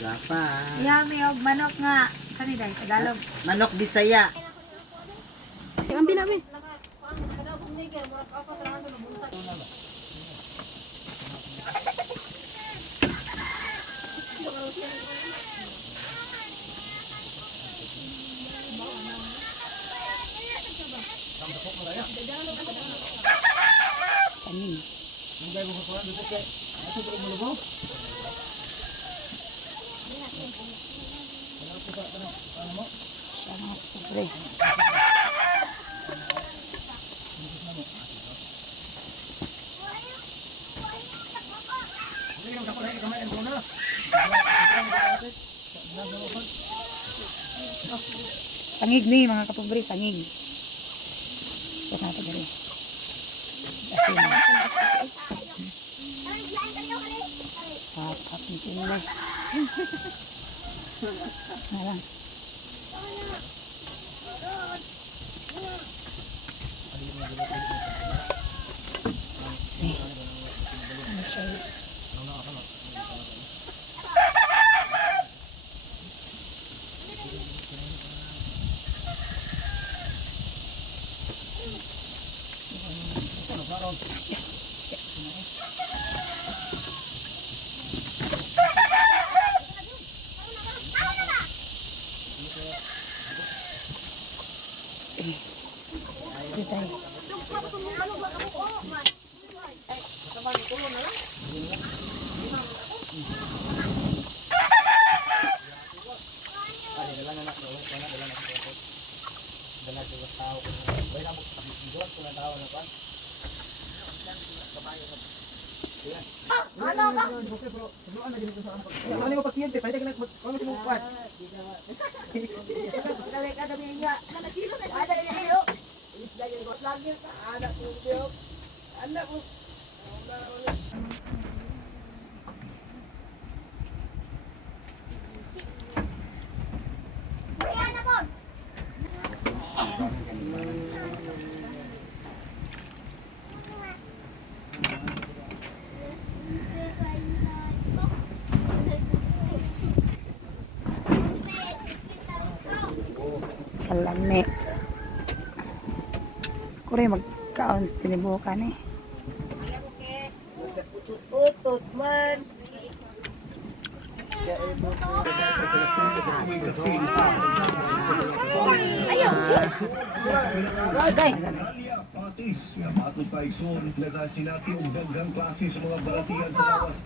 Gapa. Iya, may og manok nga. Kani dai Tagalog. Manok Bisaya. Ang binabi. Sanin. Pre. Tangig ni mga kapobre, tangig. Sa nato diri. Asin. At ni sino. Nalang. Ano mo pasyente? Pwede ka nagmukuan. Kalami. Kure magkaon sa tinibukan eh. Utot man. Okay.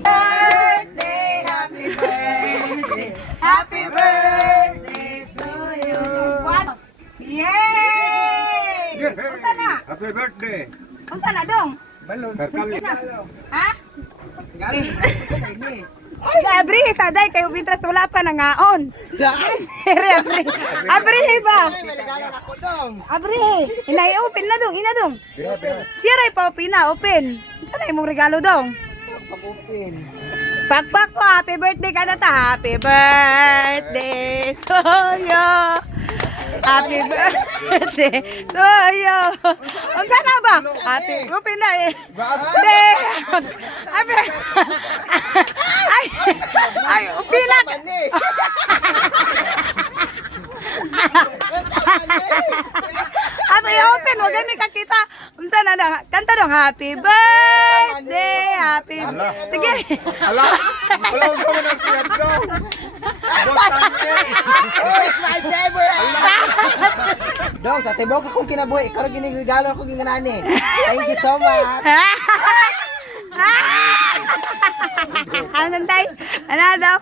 Birthday, happy birthday, happy birthday to you. Yay! Unsa na? Happy birthday! Unsa na dong? Karkami. Ha? Galing, ini. Ay, abri, saday kayo bintras wala pa nangaon. Daan. Abri. Abri ba? May regalo na ko dong. Abri. Inay open na dong, ina dong. Siya ray pa open na, open. Saan na imong regalo dong? Pag-open. Pakpak mo, happy birthday ka na ta. Happy birthday to you. Happy birthday to you. Unsa na ba? Happy open na eh. Day. Ay, open na. Happy open, wag mi kakita. Unsa na na? Kanta dong, happy birthday. Happy. Sige. Ala! Wala ko naman ang siyad ko! My favorite! Dong, sa tibaw ko kung kinabuhi, ikaw rin regalo ako ginganani. Thank you so much. Ano tayo? Ano daw?